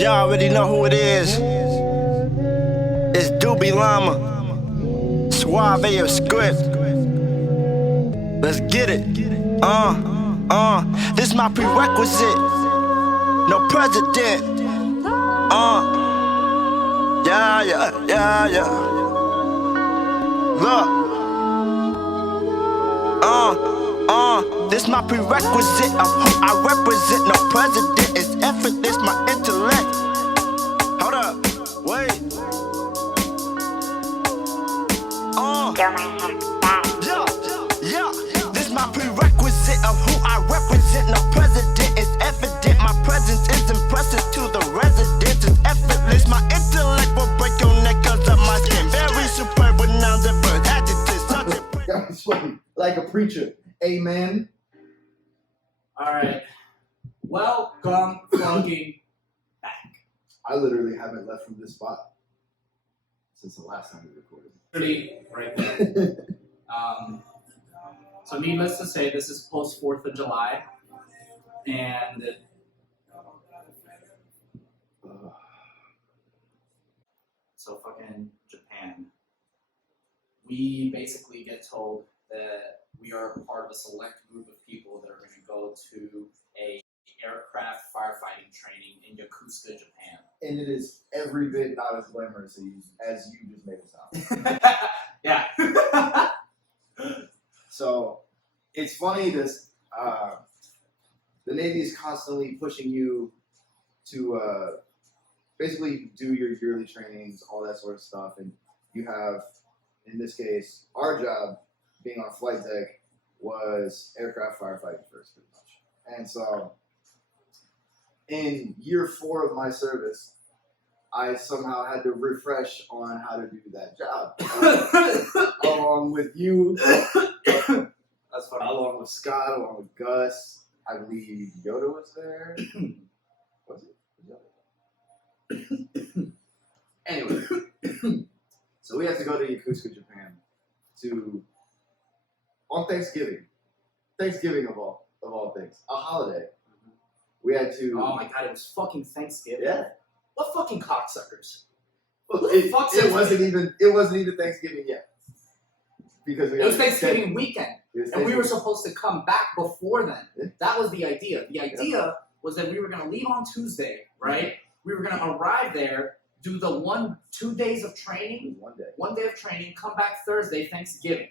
Y'all already know who it is. It's Doobie Llama, Suave of Script. Let's get it. This my prerequisite. No president. Yeah. Look. This my prerequisite of who I represent. No president is effortless, my intellect. Hold up, wait. Yeah. This my prerequisite of who I represent. No president is evident. My presence is impressive to the residents. It's effortless. My intellect will break your neck cause of my skin. Very superb with nouns and verbs. Adjectives, subject. Like a preacher. Amen. Alright. Welcome fucking back. I literally haven't left from this spot since the last time we recorded. Pretty right there. So needless to say, this is post 4th of July. And so fucking Japan. We basically get told that we are a part of a select group of people that are going to go to a aircraft firefighting training in Yokosuka, Japan. And it is every bit not as glamorous as you just made it sound. Yeah. So it's funny this the Navy is constantly pushing you to basically do your yearly trainings, all that sort of stuff, and you have, in this case, our job being on flight deck was aircraft firefighting first, pretty much. And so in year 4 of my service, I somehow had to refresh on how to do that job. Along with you, That's funny. along with Scott, along with Gus. I believe Yoda was there. Was it? Anyway, so we had to go to Yokosuka, Japan, on Thanksgiving. Thanksgiving of all things, a holiday. We had to. Oh my god, it was fucking Thanksgiving. Yeah. What fucking cocksuckers? It wasn't even Thanksgiving yet. Because It was Thanksgiving weekend. And we were supposed. supposed to come back before then. Yeah. That was the idea. The idea was that we were going to leave on Tuesday, right? We were going to arrive there, do the 2 days of training, 1 day of training, come back Thursday, Thanksgiving.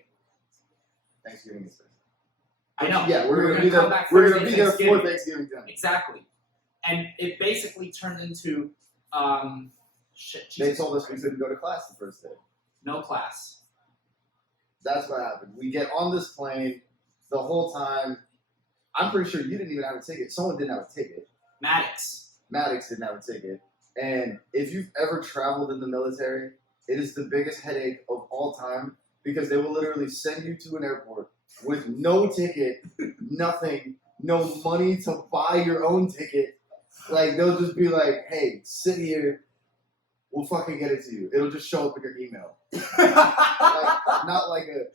Thanksgiving is Thursday. I know. Yeah, we were we're going to come there. back We're Thursday, gonna be there Thanksgiving. for Thanksgiving dinner. Exactly. And it basically turned into, shit, They Jesus told us we Christ. couldn't go to class the first day. No class. That's what happened. We get on this plane the whole time. I'm pretty sure you didn't even have a ticket. Someone didn't have a ticket. Maddox. Maddox didn't have a ticket. And if you've ever traveled in the military, it is the biggest headache of all time because they will literally send you to an airport with no ticket, nothing, no money to buy your own ticket. Like, they'll just be like, hey, sit here. We'll fucking get it to you. It'll just show up in your email. Not like a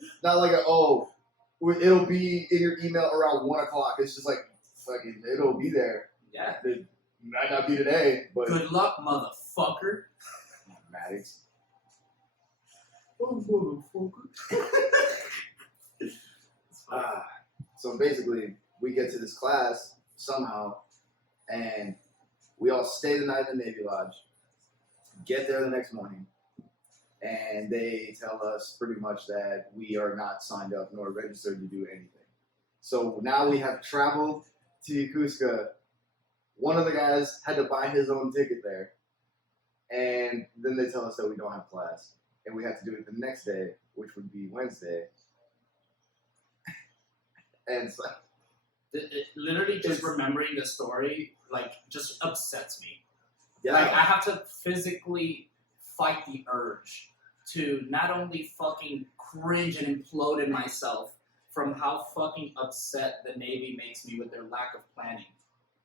it'll be in your email around 1 o'clock. It's just like fucking it'll be there. Yeah. It might not be today, but Good luck, motherfucker. Maddox. Oh, motherfucker. So basically, we get to this class somehow, and we all stay the night in the Navy Lodge. Get there the next morning, and they tell us pretty much that we are not signed up nor registered to do anything. So now we have traveled to Yokosuka. One of the guys had to buy his own ticket there, and then they tell us that we don't have class, and we have to do it the next day, which would be Wednesday. And so, Literally just remembering the story, like, just upsets me. yeah, Like, I have to physically fight the urge to not only fucking cringe and implode in myself from how fucking upset the Navy makes me with their lack of planning,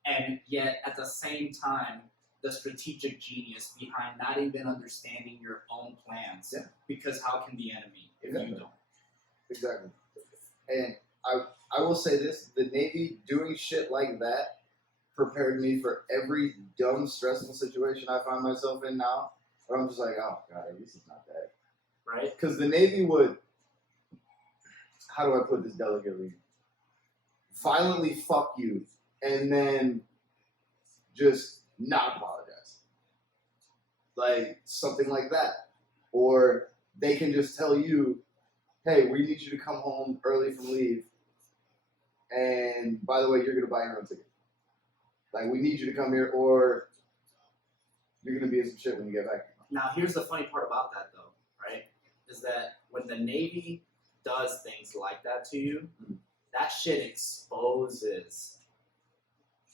and yet at the same time, the strategic genius behind not even understanding your own plans. Yeah. Because how can the enemy if you don't? Exactly. And I will say this, the Navy doing shit like that prepared me for every dumb, stressful situation I find myself in now. But I'm just like, oh god, this is not bad. Right? Because the Navy would, how do I put this delicately? Violently fuck you and then just not apologize. Like something like that. Or they can just tell you, hey, we need you to come home early from leave. And by the way, you're going to buy your own ticket. Like, we need you to come here or you're going to be in some shit when you get back. Now, here's the funny part about that, though, right? Is that when the Navy does things like that to you, that shit exposes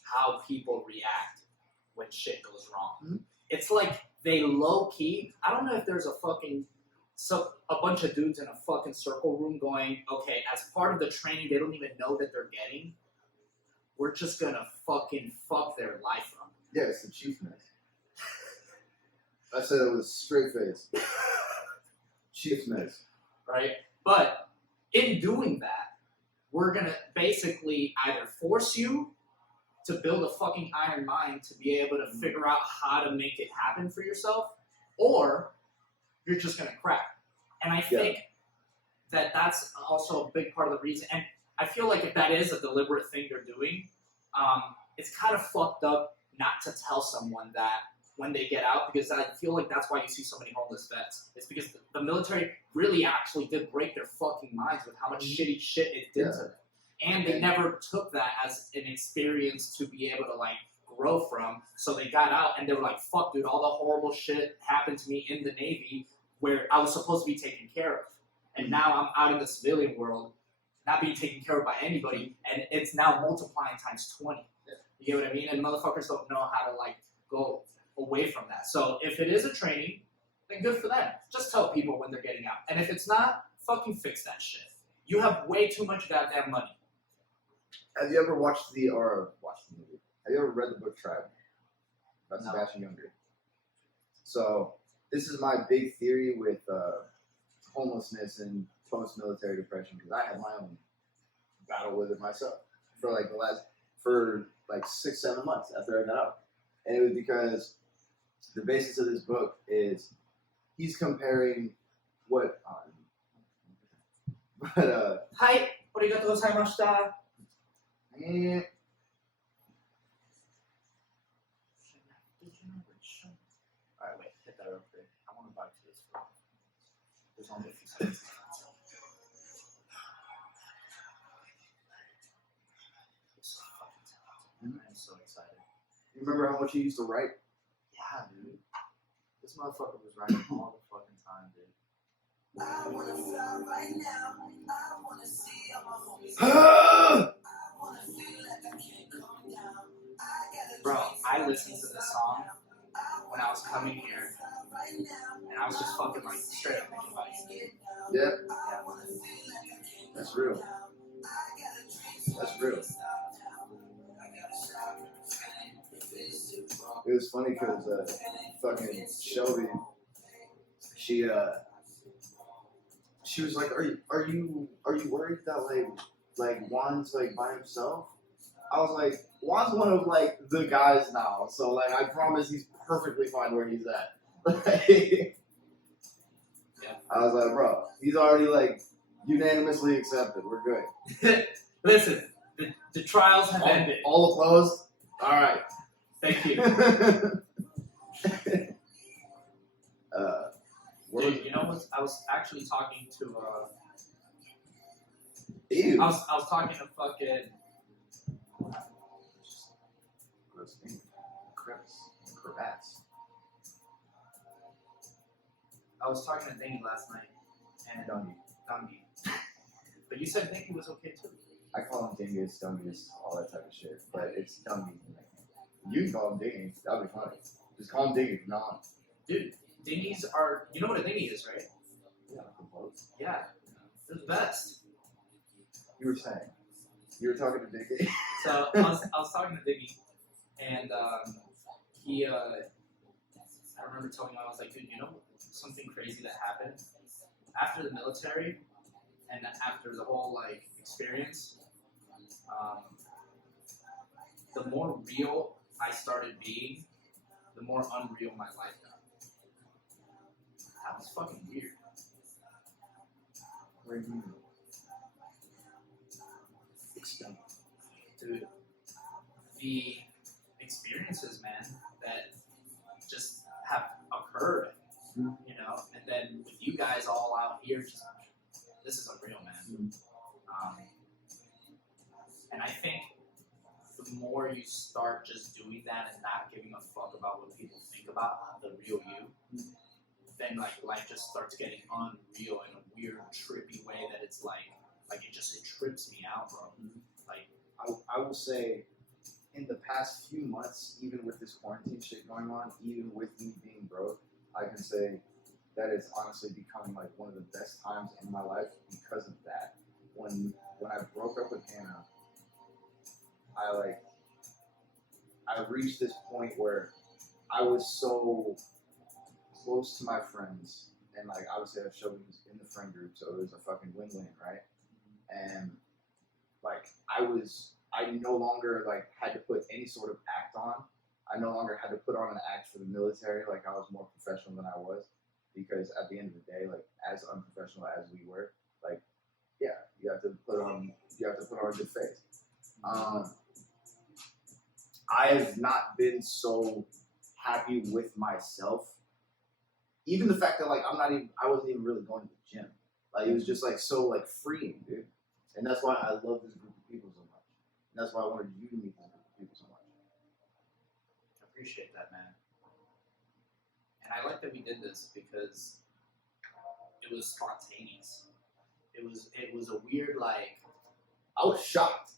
how people react when shit goes wrong. It's like they low-key, I don't know if there's a bunch of dudes in a fucking circle room going, okay, as part of the training they don't even know that they're getting, we're just gonna fucking fuck their life up. Yeah, it's the chief mess. I said it with straight face. Chief's mess. Right? But in doing that, we're gonna basically either force you to build a fucking iron mind to be able to figure out how to make it happen for yourself, or you're just gonna crack. And I think that that's also a big part of the reason. And I feel like if that is a deliberate thing they're doing, it's kind of fucked up not to tell someone that when they get out, because I feel like that's why you see so many homeless vets. It's because the military really actually did break their fucking minds with how much shitty shit it did to them. And they never took that as an experience to be able to, like, grow from. So they got out and they were like, fuck, dude, all the horrible shit happened to me in the Navy where I was supposed to be taken care of. And now I'm out in the civilian world, not being taken care of by anybody, and it's now multiplying times 20. You get what I mean? And motherfuckers don't know how to, like, go away from that. So if it is a training, then good for them. Just tell people when they're getting out. And if it's not, fucking fix that shit. You have way too much goddamn money. Have you ever watched the movie? Have you ever read the book Tribe? By No. Sebastian Younger. So this is my big theory with homelessness and post-military depression, because I had my own battle with it myself for like 6-7 months after I got out. And it was because the basis of this book is he's comparing what Hi, arigatou gozaimashita. and Alright, wait, hit that real quick. I want to buy this. There's only a few seconds. I'm so excited. you remember how much he used to write? Yeah, dude. This motherfucker was writing all the fucking time, dude. I wanna fly right now. I wanna see all my homies. I wanna feel like I can't calm down. Bro, I listened to this song when I was coming here, and I was just fucking like straight up thinking about you. Yeah, that's real. That's real. It was funny because fucking Shelby, she was like, are you worried that like Juan's like by himself? I was like, Juan's one of like the guys now, so like I promise he's perfectly fine where he's at. I was like, bro, he's already like unanimously accepted. We're good. Listen, the trials have ended. All opposed? All right. Thank you. Dude, you know what? I was actually talking to Ew. I was talking to fucking Cravats. I was talking to Dingy last night and Dungy. But you said Dingy was okay too. I call him Dingus, Dungus, all that type of shit, but it's Dungy. You can call him Dingy. That'd be funny. Just call him Dingy from now on. Dude, dinghies are, you know what a dinghy is, right? Yeah, compose. Yeah, they're the best. You were saying. You were talking to Dingy. So I was talking to Dingy, and he, I remember telling him, I was like, dude, you know something crazy that happened? After the military, and after the whole, like, experience, the more real I started being, the more unreal my life got. That was fucking weird. Where do you explain? Dude, the experiences, man, that just have occurred, you know, and then with you guys all out here, just this is unreal, man. And I think the more you start just doing that and not giving a fuck about what people think about the real you, then like life just starts getting unreal in a weird, trippy way that it's like it trips me out, bro. Like I will say, in the past few months, even with this quarantine shit going on, even with me being broke, I can say that it's honestly becoming like one of the best times in my life because of that. When I broke up with Hannah, I reached this point where I was so close to my friends, and like obviously I showed was in the friend group, so it was a fucking win-win, right? And like I no longer like had to put any sort of act on. I no longer had to put on an act for the military. Like I was more professional than I was, because at the end of the day, like as unprofessional as we were, like yeah, you have to put on a good face. I have not been so happy with myself. Even the fact that like I wasn't even really going to the gym. Like it was just like so like freeing, dude. And that's why I love this group of people so much. And that's why I wanted you to meet this group of people so much. I appreciate that, man. And I like that we did this because it was spontaneous. It was a weird like. I was shocked.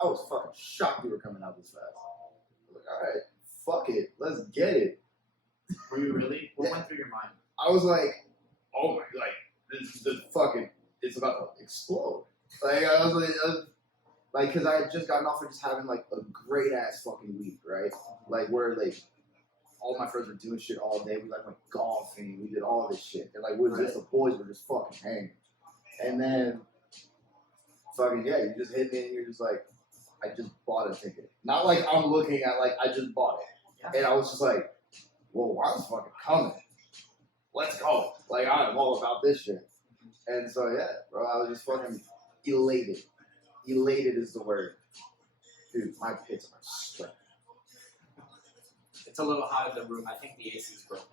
I was fucking shocked you were coming out this fast. I was like, all right, fuck it, let's get it. Were you really? What went through your mind? I was like, oh my, like this is the fucking, it's about to explode. Like I was like, cause I had just gotten off of just having like a great ass fucking week, right? Like where like all my friends were doing shit all day. We like went golfing, we did all this shit, and like we were just the boys were just fucking hanging. And then fucking yeah, you just hit me and you're just like, I just bought a ticket. Not like I'm looking at, like I just bought it. Yeah. And I was just like, well, Juan's fucking coming. Let's go. Like I'm all about this shit. And so yeah, bro, I was just fucking elated. Elated is the word. Dude, my pits are sweating. It's a little hot in the room. I think the AC is broken.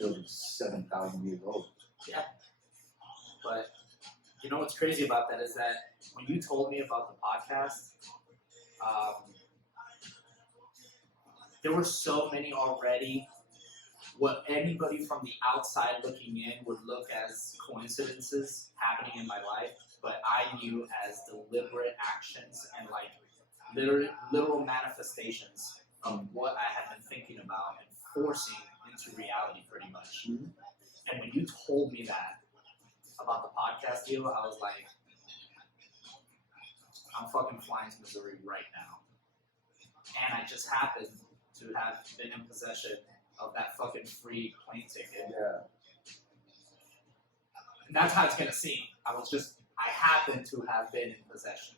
Building 7,000 years old. Yeah. But you know what's crazy about that is that when you told me about the podcast, there were so many already. What anybody from the outside looking in would look as coincidences happening in my life, but I knew as deliberate actions and like literal manifestations of what I had been thinking about and forcing into reality pretty much. Mm-hmm. And when you told me that about the podcast deal, I was like, I'm fucking flying to Missouri right now. And I just happened to have been in possession of that fucking free plane ticket. Yeah. And that's how it's gonna seem. I happen to have been in possession.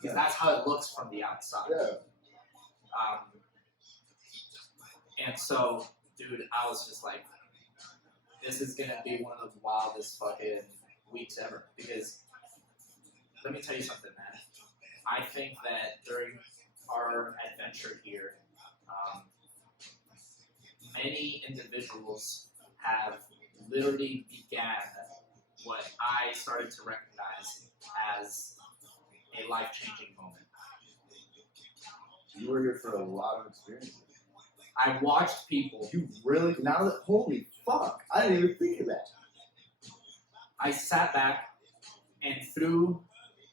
Because that's how it looks from the outside. Yeah. And so, dude, I was just like, this is gonna be one of the wildest fucking weeks ever. Because let me tell you something, man. I think that during our adventure here, many individuals have literally began what I started to recognize as a life-changing moment. You were here for a lot of experiences. I watched people. You really, now that, holy fuck, I didn't even think of that. I sat back and through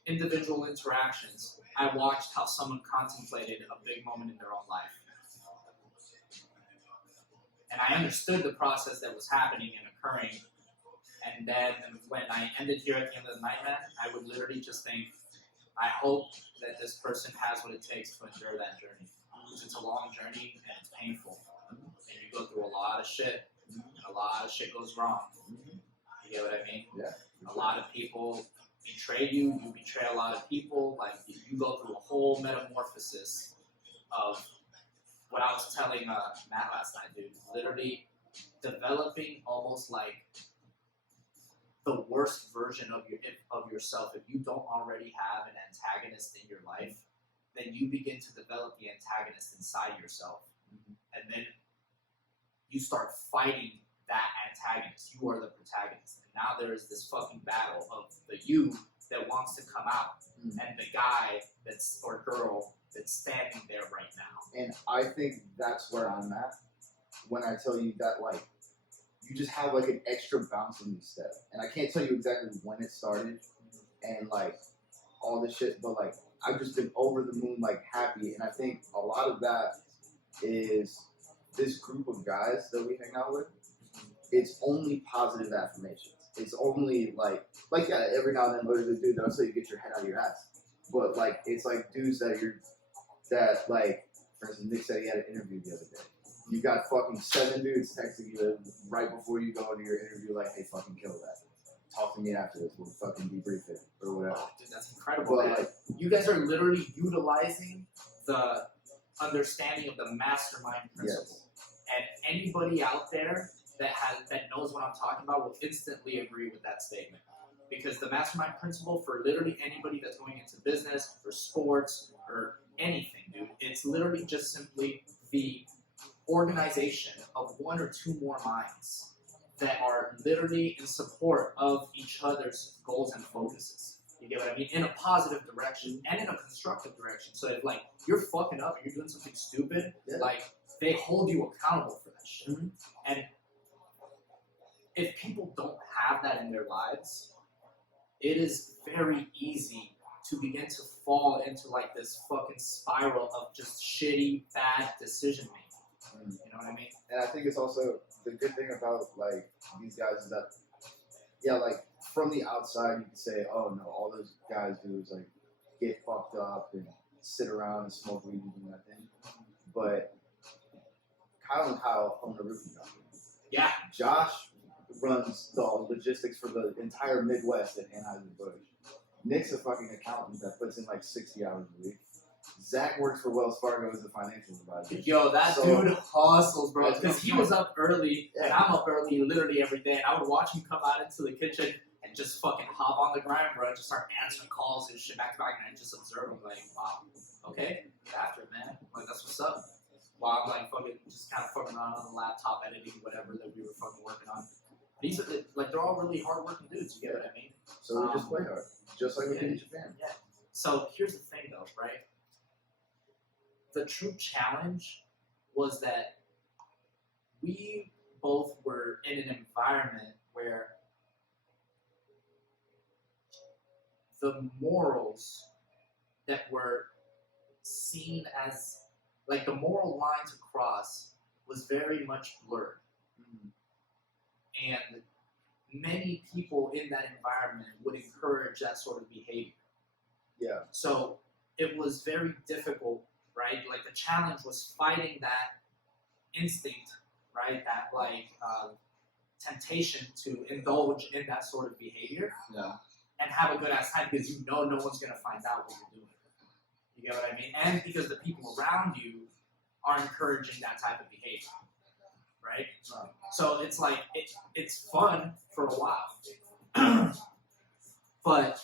individual interactions, I watched how someone contemplated a big moment in their own life. And I understood the process that was happening and occurring. And then when I ended here at the end of the night, man, I would literally just think, I hope that this person has what it takes to endure that journey. Because it's a long journey and it's painful. And you go through a lot of shit. And a lot of shit goes wrong. You get what I mean? Yeah. A lot of people betray you, you betray a lot of people, like you go through a whole metamorphosis of what I was telling Matt last night, dude. Literally developing almost like the worst version of yourself. If you don't already have an antagonist in your life, then you begin to develop the antagonist inside yourself. And then you start fighting that antagonist. You are the protagonist. And now there is this fucking battle of the you that wants to come out and the guy that's or girl that's standing there right now. And I think that's where I'm at when I tell you that, like, you just have like an extra bounce in your step. And I can't tell you exactly when it started and like all this shit, but like I've just been over the moon, like happy. And I think a lot of that is this group of guys that we hang out with. It's only positive affirmations. It's only like yeah, every now and then there's a dude that'll say you get your head out of your ass. But like it's like dudes that like, for instance, Nick said he had an interview the other day. You got fucking 7 dudes texting you right before you go into your interview like, hey, fucking kill that. Talk to me after this. We'll fucking debrief it or whatever. Oh, dude, that's incredible, But man. like, You guys are literally utilizing the understanding of the mastermind principle. yes. And anybody out there that knows what I'm talking about will instantly agree with that statement. Because the mastermind principle for literally anybody that's going into business or sports or anything, dude, it's literally just simply the organization of 1 or 2 more minds that are literally in support of each other's goals and focuses. You get what I mean? In a positive direction and in a constructive direction. So if like you're fucking up and you're doing something stupid, like they hold you accountable for that shit. And if people don't have that in their lives, it is very easy to begin to fall into like this fucking spiral of just shitty, bad decision making. You know what I mean? And I think it's also the good thing about like these guys is that, yeah, like from the outside you can say, oh no, all those guys do is like get fucked up and sit around and smoke weed and do nothing. But Kyle and Kyle own a roofing company. Yeah. Josh runs the logistics for the entire Midwest at Anheuser-Busch. Nick's a fucking accountant that puts in like 60 hours a week. Zach works for Wells Fargo as a financial advisor. Yo, that dude hustles, bro. Because he was up early, Yeah. and I'm up early literally every day. And I would watch him come out into the kitchen and just fucking hop on the grind, bro. And just start answering calls and shit back to back. And I just observe him, like, wow, okay, get after it, man. Like, that's what's up. While I'm like fucking just kind of fucking around on the laptop editing whatever that we were fucking working on. These are like they're all really hardworking dudes. You get what I mean? So we just play hard, just like we did in Japan. Yeah. So here's the thing, though, right? The true challenge was that we both were in an environment where the morals that were seen as, like, the moral line to cross was very much blurred. And many people in that environment would encourage that sort of behavior. Yeah. So it was very difficult, right? Like the challenge was fighting that instinct, right? That like temptation to indulge in that sort of behavior Yeah. and have a good ass time because you know no one's gonna find out what you're doing. You get what I mean? And because the people around you are encouraging that type of behavior, right? So it's like it's fun for a while, but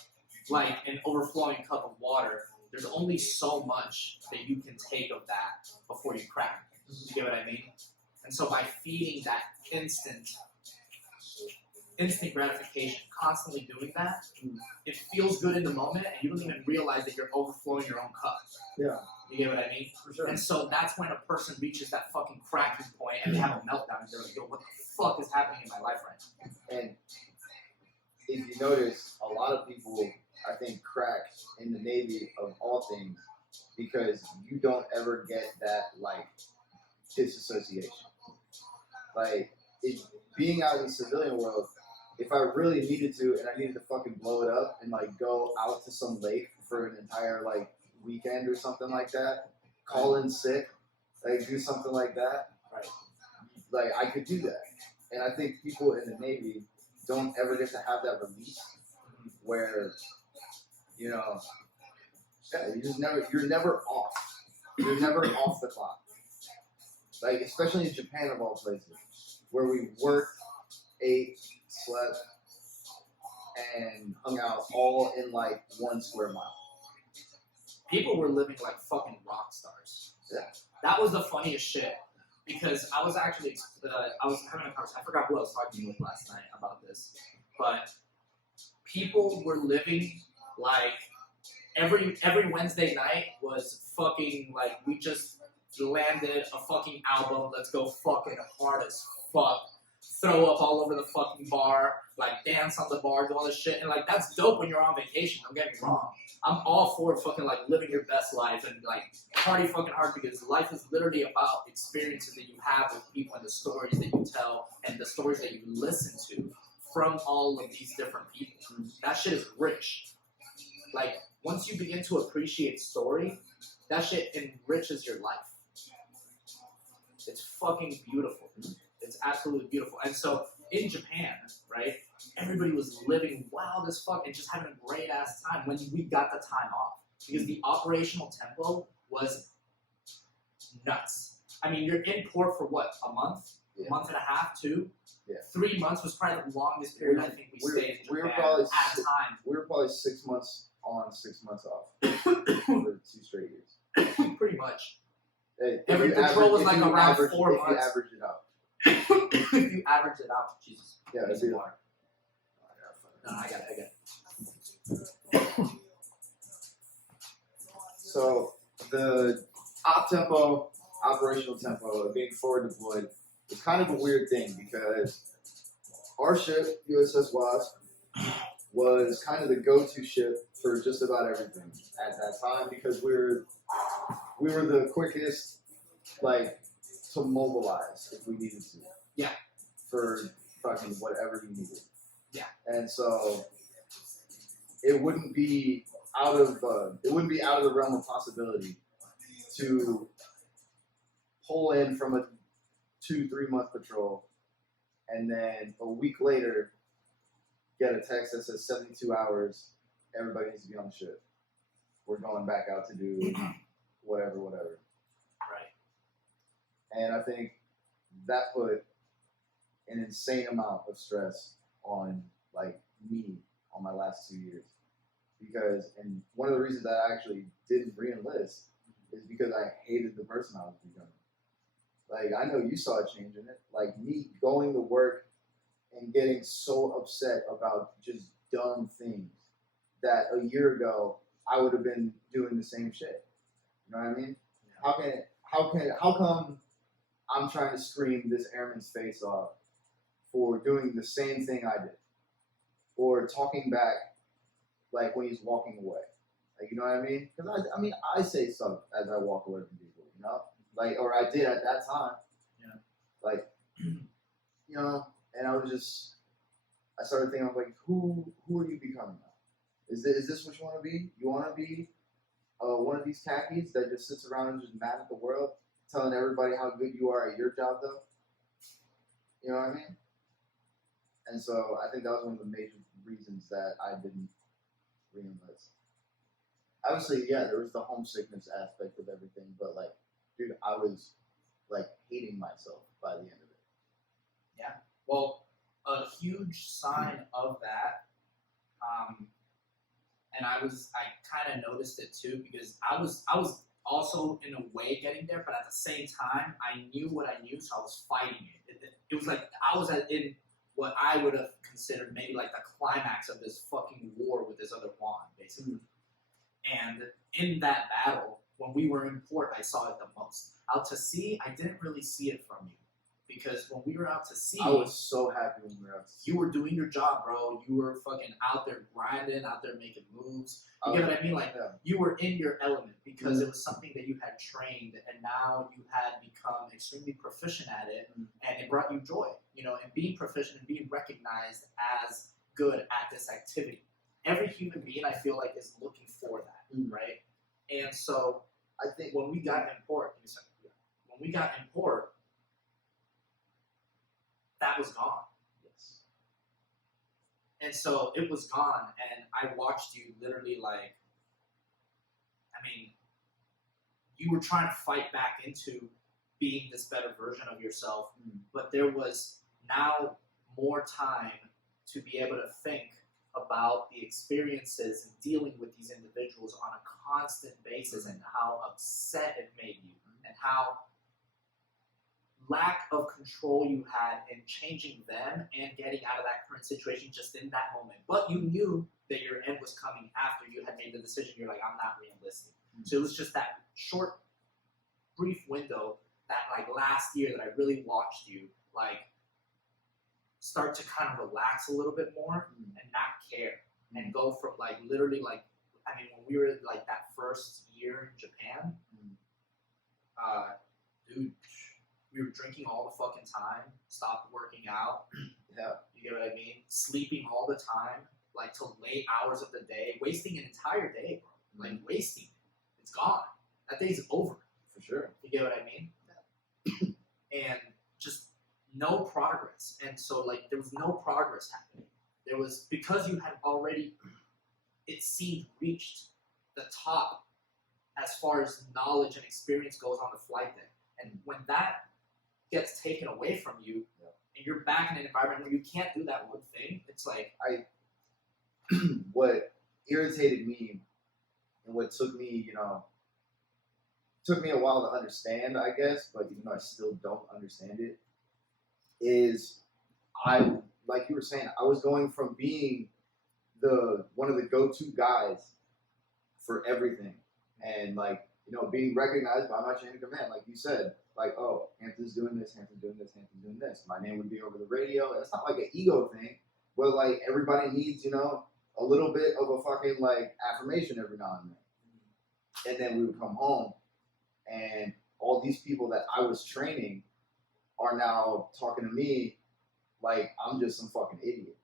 like an overflowing cup of water, there's only so much that you can take of that before you crack. You get what I mean? And so by feeding that instant gratification, constantly doing that, it feels good in the moment, and you don't even realize that you're overflowing your own cup. Yeah. You get what I mean? For sure. And so that's when a person reaches that fucking cracking point and they have a meltdown and they're like, yo, what the fuck is happening in my life right now? And if you notice, a lot of people, I think, crack in the Navy of all things because you don't ever get that, like, disassociation. Like, being out in the civilian world, if I really needed to and I needed to fucking blow it up and, like, go out to some lake for an entire, like, weekend or something like that, call in sick, like, do something like that, Right. like, I could do that. And I think people in the Navy don't ever get to have that release where, you know, yeah, you're never off. You're never off the clock. Like, especially in Japan of all places, where we worked, ate, slept, and hung out all in like 1 square mile. People were living like fucking rock stars. Yeah. That was the funniest shit. Because I was actually, I was having a conversation, I forgot who I was talking with last night about this, but people were living like every Wednesday night was fucking like, we just landed a fucking album, let's go fucking hard as fuck, throw up all over the fucking bar, like dance on the bar, do all this shit, and like that's dope when you're on vacation, don't get me wrong. I'm all for fucking like living your best life and like party fucking hard, because life is literally about experiences that you have with people and the stories that you tell and the stories that you listen to from all of these different people. That shit is rich. Like, once you begin to appreciate story, that shit enriches your life. It's fucking beautiful. It's absolutely beautiful. And so in Japan, right, everybody was living wild as fuck and just having a great ass time when we got the time off. Because the operational tempo was nuts. I mean, you're in port for what, a month? Yeah. Month and a half, 2? Yeah. 3 months was probably the longest period I think we stayed in Japan we were probably at a time. We were probably 6 months on, 6 months off for 2 straight years. Pretty much. Hey, Every patrol was like around 4 If you months. average it out. If you average it out, Jesus. Yeah, Need it'd some be water. No, I got it. So the op tempo, operational tempo of being forward deployed is kind of a weird thing, because our ship, USS Wasp, was kind of the go-to ship for just about everything at that time, because we were the quickest, like, to mobilize if we needed to. Yeah. For fucking whatever you needed. Yeah. And so it wouldn't be out of the realm of possibility to pull in from a 2-3 month patrol and then a week later get a text that says 72 hours, everybody needs to be on the ship. We're going back out to do whatever. Right. And I think that put an insane amount of stress on like me on my last 2 years. Because, and one of the reasons that I actually didn't re-enlist is because I hated the person I was becoming. Like, I know you saw a change in it. Like, me going to work and getting so upset about just dumb things that a year ago I would have been doing the same shit. You know what I mean? How come I'm trying to scream this airman's face off for doing the same thing I did, or talking back like when he's walking away? Like, you know what I mean? Because I say stuff as I walk away from people, you know, like, or I did at that time. Yeah. Like, you know, and I started thinking, I was like, who are you becoming now? Is this what you want to be? You want to be one of these khakis that just sits around and just mad at the world, telling everybody how good you are at your job, though? You know what I mean? And so I think that was one of the major reasons that I didn't re-enlist. Obviously, yeah, there was the homesickness aspect of everything, but like, dude, I was like hating myself by the end of it. Yeah. Well, a huge sign of that, and I kind of noticed it too, because I was also in a way getting there, but at the same time, I knew what I knew, so I was fighting it. It was like I was in what I would have considered maybe like the climax of this fucking war with this other Juan, basically. And in that battle, when we were in port, I saw it the most. Out to sea, I didn't really see it from you. Because when we were out to sea, I was so happy when we were out to sea. You were doing your job, bro. You were fucking out there grinding, out there making moves. You get what I mean? Like, you were in your element because it was something that you had trained, and now you had become extremely proficient at it, and it brought you joy, you know, and being proficient and being recognized as good at this activity. Every human being, I feel like, is looking for that, right? And so, I think when we got in port, that was gone. Yes. And so it was gone, and I watched you literally like, I mean, you were trying to fight back into being this better version of yourself, but there was now more time to be able to think about the experiences and dealing with these individuals on a constant basis and how upset it made you and how lack of control you had in changing them and getting out of that current situation just in that moment. But you knew that your end was coming after you had made the decision. You're like, I'm not re-enlisting. So it was just that short, brief window that like last year that I really watched you like start to kind of relax a little bit more and not care and go from like literally like, I mean, when we were like that first year in Japan, dude, we were drinking all the fucking time, stopped working out. Yeah. You get what I mean? Sleeping all the time, like till late hours of the day, wasting an entire day, bro. Like wasting it. It's gone. That day's over. For sure. You get what I mean? Yeah. And just no progress. And so like there was no progress happening. There was, because you had already, it seemed, reached the top as far as knowledge and experience goes on the flight deck. And when that gets taken away from you, and you're back in an environment where you can't do that one thing, it's like what irritated me and what took me, took me a while to understand, I guess, but even though I still don't understand it, is like you were saying, I was going from being one of the go-to guys for everything, and like, being recognized by my chain of command, like you said, like, oh, Hampton's doing this, Hampton's doing this, Hampton's doing this. My name would be over the radio. It's not like an ego thing, but like everybody needs, a little bit of a fucking like affirmation every now and then. And then we would come home, and all these people that I was training are now talking to me like I'm just some fucking idiot.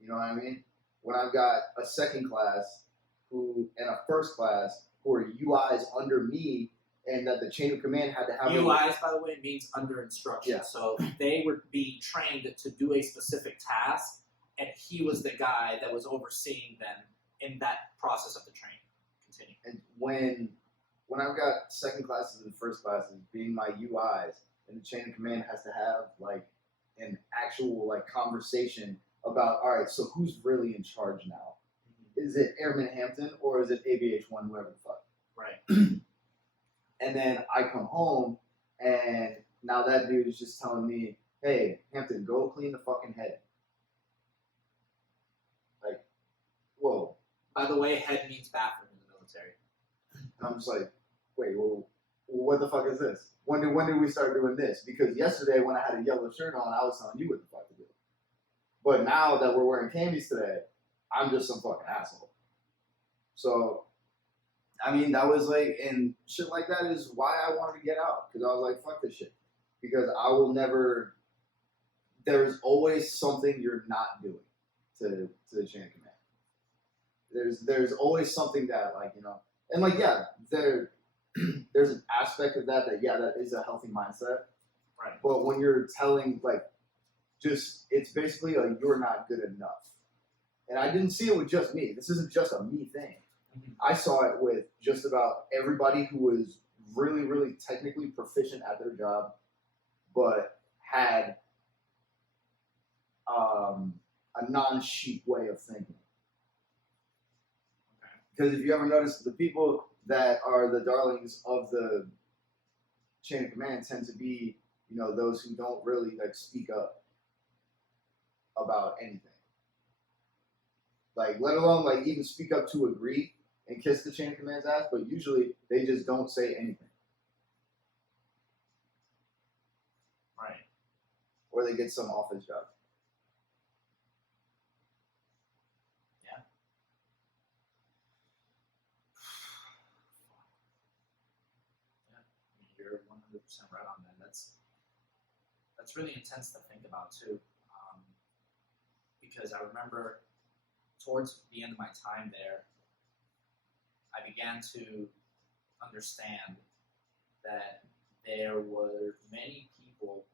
You know what I mean? When I've got a second class and a first class who are UIs under me, and that the chain of command had to have UIs, by the way, means under instruction. Yeah. So they were being trained to do a specific task, and he was the guy that was overseeing them in that process of the training. Continue. And when I've got second classes and first classes being my UIs, and the chain of command has to have like an actual like conversation about, all right, so who's really in charge now? Is it Airman Hampton or is it ABH1, whoever the fuck? Right. And then I come home, and now that dude is just telling me, hey, Hampton, go clean the fucking head. Like, whoa. By the way, head means bathroom in the military. And I'm just like, wait, well, what the fuck is this? When did we start doing this? Because yesterday when I had a yellow shirt on, I was telling you what the fuck to do. But now that we're wearing camis today, I'm just some fucking asshole. So, I mean, that was like, and shit like that is why I wanted to get out. Because I was like, fuck this shit. Because I will never, there's always something you're not doing to the chain of command. There's always something that, like, and like, yeah, there's an aspect of that is a healthy mindset. Right. But when you're telling, like, it's basically a you're not good enough. And I didn't see it with just me. This isn't just a me thing. I saw it with just about everybody who was really, really technically proficient at their job, but had a non-sheep way of thinking. Because if you ever notice, the people that are the darlings of the chain of command tend to be, those who don't really like speak up about anything. Like, let alone like even speak up to agree and kiss the chain of command's ass, but usually they just don't say anything. Right. Or they get some office job. Yeah. Yeah. I mean, you're 100% right on that. That's really intense to think about too. Because I remember towards the end of my time there, I began to understand that there were many people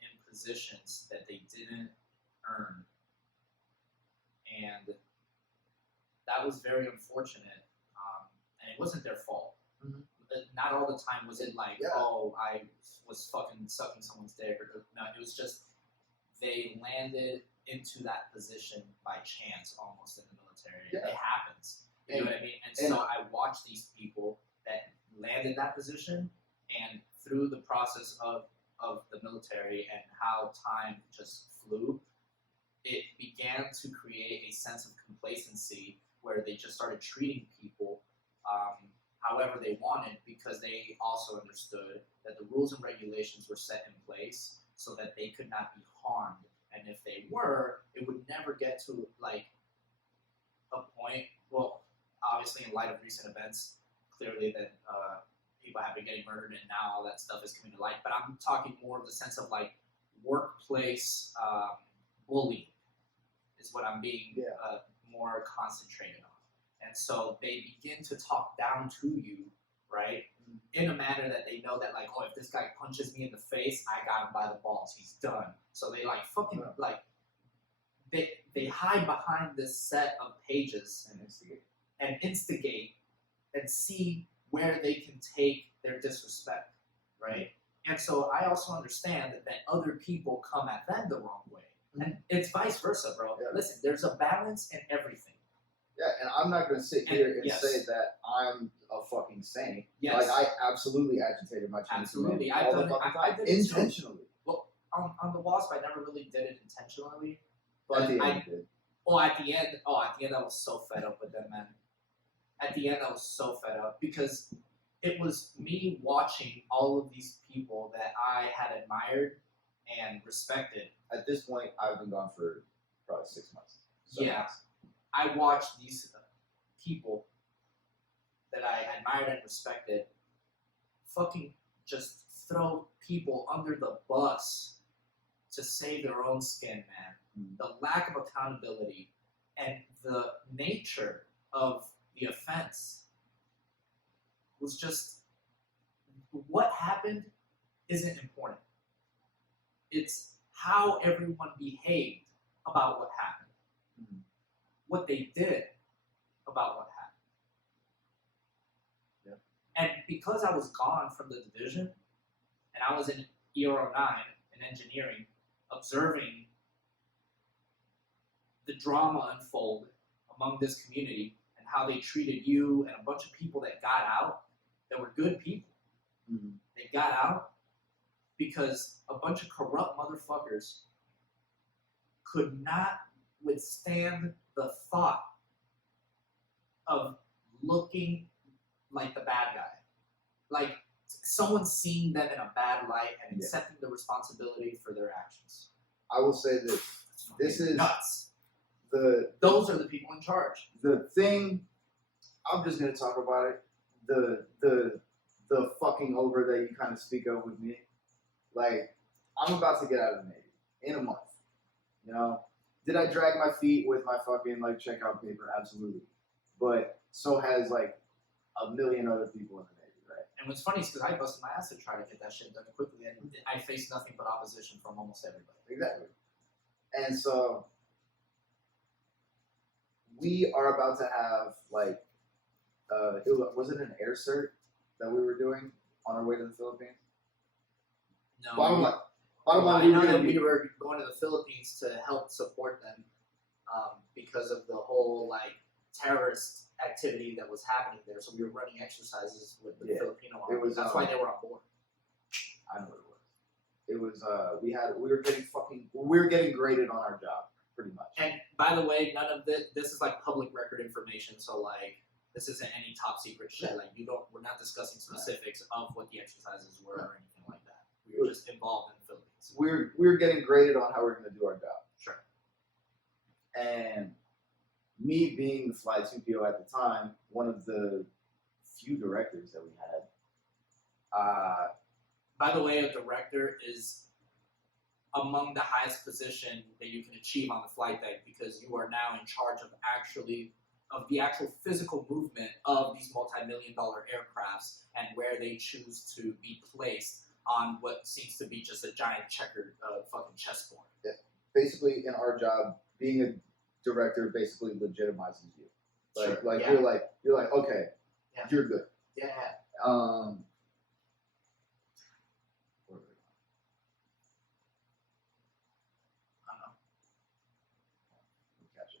in positions that they didn't earn and that was very unfortunate. And it wasn't their fault. Mhm. Not all the time was it like, Yeah. oh, I was fucking sucking someone's dick, or no, it was just they landed into that position by chance, almost in the military. Yeah. It happens. You know what I mean? And so I watched these people that landed that position, and through the process of the military and how time just flew, it began to create a sense of complacency where they just started treating people however they wanted, because they also understood that the rules and regulations were set in place so that they could not be harmed. And if they were, it would never get to like a point, well, obviously in light of recent events, clearly that people have been getting murdered and now all that stuff is coming to light. But I'm talking more of the sense of like workplace bullying is what I'm being more concentrated on. And so they begin to talk down to you, right, in a manner that they know that, like, oh, if this guy punches me in the face, I got him by the balls. He's done. So they, like, fucking, like, they hide behind this set of pages and instigate and see where they can take their disrespect, right? And so I also understand that other people come at them the wrong way. And it's vice versa, bro. Yeah. Listen, there's a balance in everything. Yeah, and I'm not going to sit here and yes. say that I'm a fucking saint. Yes. Like, I absolutely agitated my chain of Absolutely. command I've all done the it. fucking I time. did it too. Intentionally. Well, on the wasp, I never really did it intentionally. At But the end, I, you did. at the end, I was so fed up with them, man. At the end, I was so fed up because it was me watching all of these people that I had admired and respected. At this point, I've been gone for probably 6 months. Yeah. I watched these people that I admired and respected fucking just throw people under the bus to save their own skin, man. The lack of accountability and the nature of the offense was just, what happened isn't important. It's how everyone behaved about what happened. What they did about what happened. Yeah. And because I was gone from the division, and I was in ER 9 in engineering, observing the drama unfold among this community and how they treated you and a bunch of people that got out that were good people. They got out because a bunch of corrupt motherfuckers could not withstand the thought of looking like the bad guy. Like someone seeing them in a bad light and accepting the responsibility for their actions. I will say this. This is nuts. Those are the people in charge. The thing, I'm just going to talk about it. The fucking over that you kind of speak of with me. Like, I'm about to get out of the Navy in a month. You know? Did I drag my feet with my fucking, like, checkout paper? Absolutely. But so has, like, a million other people in the Navy, right? And what's funny is because I busted my ass to try to get that shit done quickly, and I faced nothing but opposition from almost everybody. Exactly. And so, we are about to have, like, was it an air cert that we were doing on our way to the Philippines? No. Bottom line, I we know were that going we to were going to the Philippines to help support them because of the whole like terrorist activity that was happening there. So we were running exercises with the Filipino army. That's why they were on board. I know what it was. It was we were getting graded on our job pretty much. And by the way, none of this is like public record information. So like this isn't any top secret shit. Like we're not discussing specifics of what the exercises were or anything like that. We were just involved in the Philippines. We're getting graded on how we're going to do our job. Sure. And me being the fly 2PO at the time, one of the few directors that we had. By the way, a director is among the highest position that you can achieve on the flight deck because you are now in charge of the actual physical movement of these multi-million-dollar aircrafts and where they choose to be placed on what seems to be just a giant checkered fucking chessboard. Yeah. Basically, in our job, being a director basically legitimizes you. Like, Sure, yeah. you're like, okay, Yeah. you're good. Yeah. Where were we? I don't know. Let me catch it.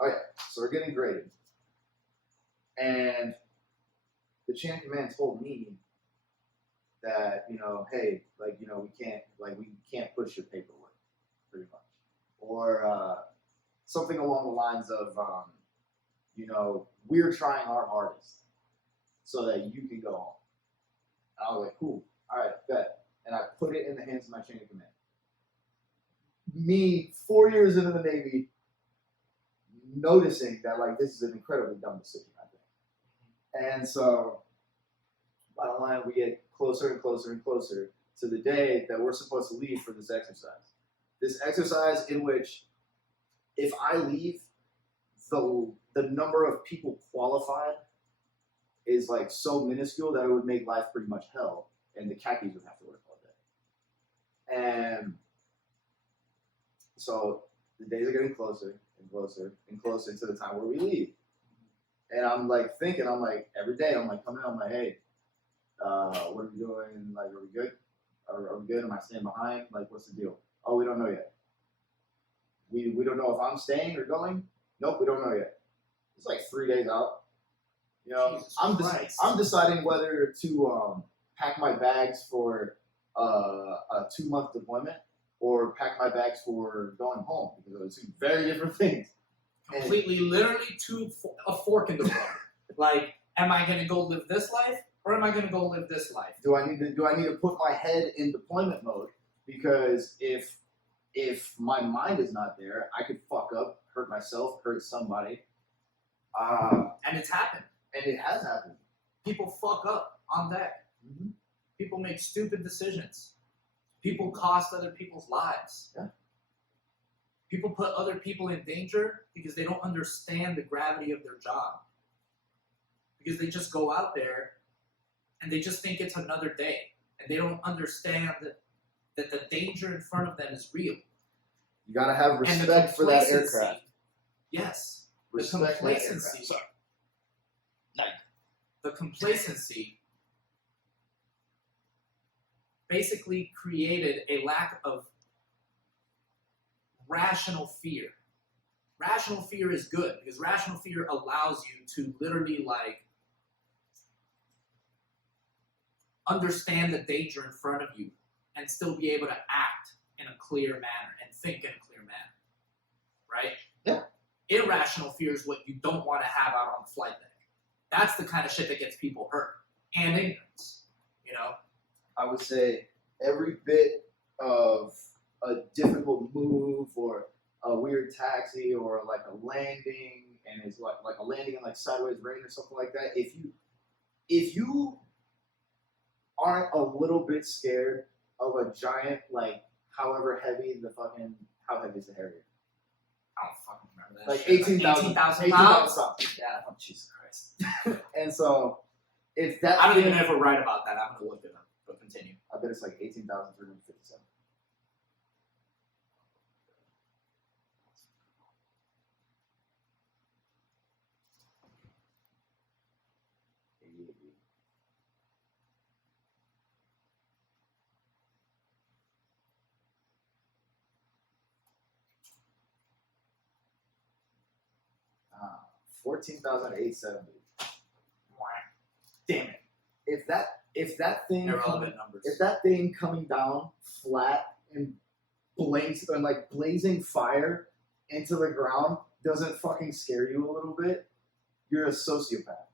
Oh yeah, so we're getting graded, and the chain of command told me that, you know, hey, like, you know, we can't push your paperwork, pretty much, or something along the lines of, you know, we're trying our hardest so that you can go home. And I was like, cool, all right, bet, and I put it in the hands of my chain of command. Me, 4 years into the Navy, noticing that, like, this is an incredibly dumb decision, I think. And so, bottom line, we get closer and closer and closer to the day that we're supposed to leave for this exercise. This exercise in which, if I leave, the number of people qualified is like so minuscule that it would make life pretty much hell, and the khakis would have to work all day. And so the days are getting closer and closer and closer to the time where we leave. And I'm like thinking, I'm like, every day, I'm like coming out, I'm like, hey, what are we doing? Like, are we good? Are we good? Am I staying behind? Like, what's the deal? Oh, we don't know yet. We don't know if I'm staying or going. Nope, we don't know yet. It's like 3 days out. You know, I'm deciding whether to pack my bags for a 2-month deployment or pack my bags for going home, because those are two very different things. Completely, literally, a fork in the road. Like, am I gonna go live this life, or am I gonna go live this life? Do I need to put my head in deployment mode? Because if my mind is not there, I could fuck up, hurt myself, hurt somebody. And it's happened. And it has happened. People fuck up on deck. Mm-hmm. People make stupid decisions. People cost other people's lives. Yeah. People put other people in danger because they don't understand the gravity of their job. Because they just go out there and they just think it's another day. And they don't understand that the danger in front of them is real. You gotta have respect for that aircraft. Yes. Respect the complacency. The complacency basically created a lack of rational fear. Rational fear is good because rational fear allows you to literally like understand the danger in front of you and still be able to act in a clear manner and think in a clear manner. Right? Yeah. Irrational fear is what you don't want to have out on the flight deck. That's the kind of shit that gets people hurt. And ignorance. You know? I would say every bit of a difficult move or a weird taxi or like a landing, and it's like a landing in like sideways rain or something like that. If you aren't a little bit scared of a giant, like however heavy how heavy is the Harrier? I don't fucking remember that. Like shit. 18,000 pounds. pounds. Yeah. Oh, Jesus Christ. And so if that I don't even know if we're right about that. I'm gonna look it up. But continue. I bet it's like 18,357. Uh, 14,870. Damn it. If that thing Irrelevant numbers. if that thing coming down flat and blazing fire into the ground doesn't fucking scare you a little bit, you're a sociopath.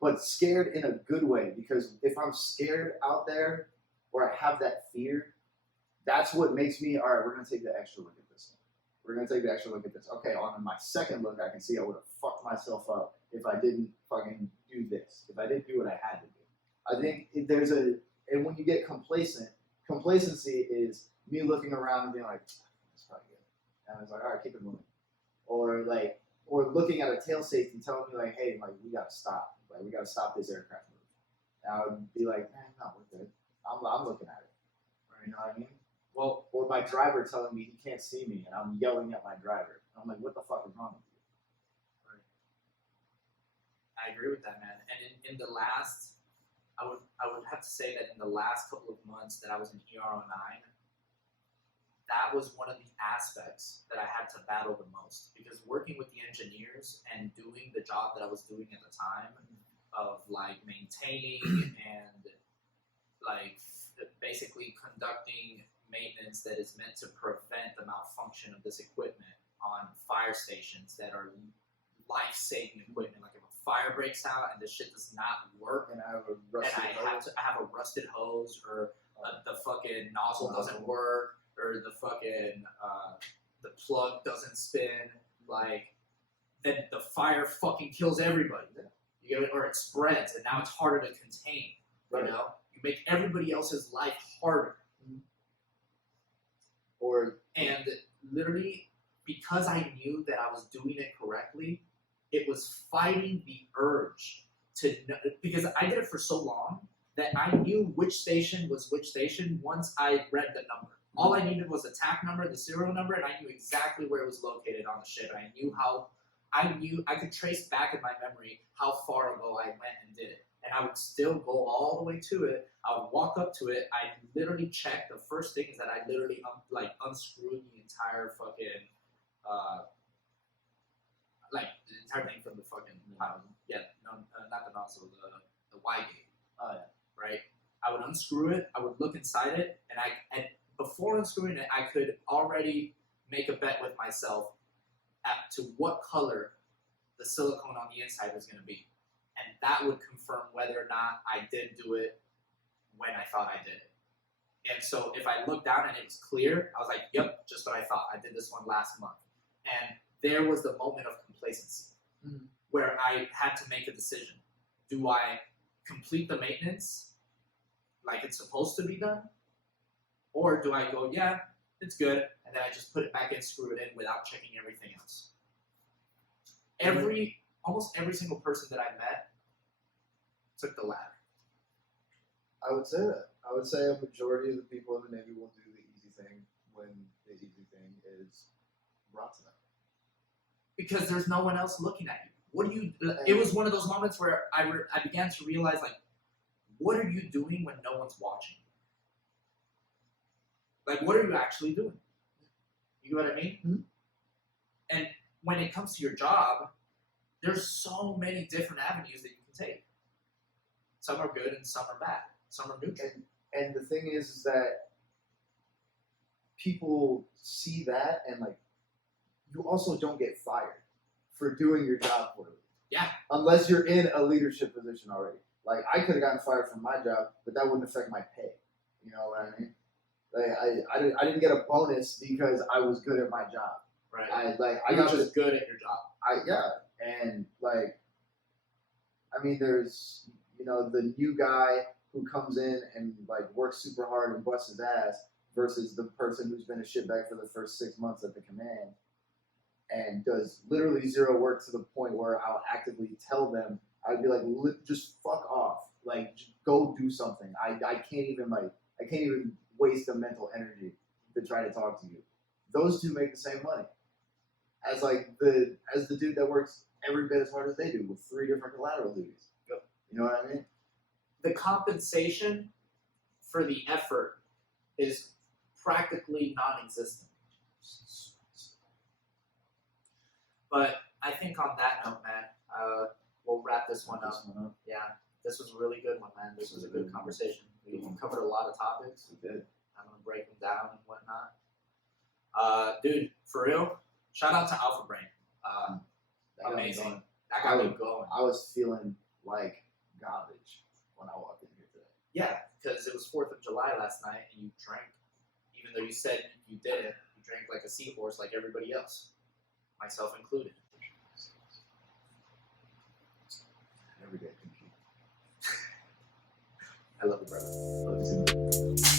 But scared in a good way, because if I'm scared out there or I have that fear, that's what makes me, all right, we're going to take the extra look at this one. We're going to take the extra look at this. Okay, on my second look, I can see I would have fucked myself up if I didn't fucking do this, if I didn't do what I had to do. I think and when you get complacent, complacency is me looking around and being like, that's probably good. And I was like, all right, keep it moving. Or looking at a tail safety and telling me like, hey, like we gotta stop. Like we gotta stop this aircraft move. And I would be like, man, no, we're good. I'm looking at it. You know what I mean? Well, Or my driver telling me he can't see me and I'm yelling at my driver. I'm like, what the fuck is wrong with you? I agree with that, man. And in the last, I would have to say that in the last couple of months that I was in ER09, that was one of the aspects that I had to battle the most, because working with the engineers and doing the job that I was doing at the time of like maintaining and like basically conducting maintenance that is meant to prevent the malfunction of this equipment on fire stations that are life-saving equipment. Like if a fire breaks out and the shit does not work, And I have a and rusted I have a rusted hose, or the fucking nozzle doesn't work, or the fucking the plug doesn't spin, like then the fire fucking kills everybody. You get it? Or it spreads, and now it's harder to contain. Right. You know, you make everybody else's life harder. And literally, because I knew that I was doing it correctly, it was fighting the urge to know, because I did it for so long that I knew which station was which station once I read the number. All I needed was the TAC number, the serial number, and I knew exactly where it was located on the ship. And I could trace back in my memory how far ago I went and did it. And I would still go all the way to it. I would walk up to it. I literally checked. The first thing is that I literally unscrewed the entire fucking the entire thing from the fucking not the nozzle, the Y gate. Right. I would unscrew it. I would look inside it, and before unscrewing it, I could already make a bet with myself as to what color the silicone on the inside was going to be. And that would confirm whether or not I did do it when I thought I did it. And so if I looked down and it was clear, I was like, yep, just what I thought. I did this one last month. And there was the moment of complacency where I had to make a decision. Do I complete the maintenance like it's supposed to be done? Or do I go, yeah, it's good, and then I just put it back in, screw it in without checking everything else? Almost every single person that I met took the latter. I would say that. I would say a majority of the people in the Navy will do the easy thing when the easy thing is brought to them. Because there's no one else looking at you. What do you? It was one of those moments where I began to realize, like, what are you doing when no one's watching? Like, what are you actually doing? You know what I mean? Mm-hmm. And when it comes to your job, there's so many different avenues that you can take. Some are good and some are bad. Some are neutral. And the thing is that people see that, and like, you also don't get fired for doing your job poorly. Yeah. Unless you're in a leadership position already. Like, I could have gotten fired from my job, but that wouldn't affect my pay. You know what I mean? Like, I didn't get a bonus because I was good at my job. Right. I You're got just good at your job. And like, I mean, there's, you know, the new guy who comes in and like works super hard and busts his ass versus the person who's been a shitbag for the first 6 months at the command and does literally zero work, to the point where I'll actively tell them, I'd be like, just fuck off, like, just go do something. I can't even waste the mental energy to try to talk to you. Those two make the same money as the dude that works every bit as hard as they do with 3 different collateral duties. Yep. You know what I mean? The compensation for the effort is practically non-existent. But I think on that note, man, we'll wrap this one up. Yeah, this was a really good one, man. This was a good conversation. We covered a lot of topics. We did. I'm gonna break them down and whatnot. Dude, for real, shout out to Alpha Brain. Amazing. That got me going. I was feeling like garbage when I walked in here today. Yeah, because it was 4th of July last night and you drank. Even though you said you didn't, you drank like a seahorse like everybody else, myself included. Every day, compete. I love you, brother. Love you too.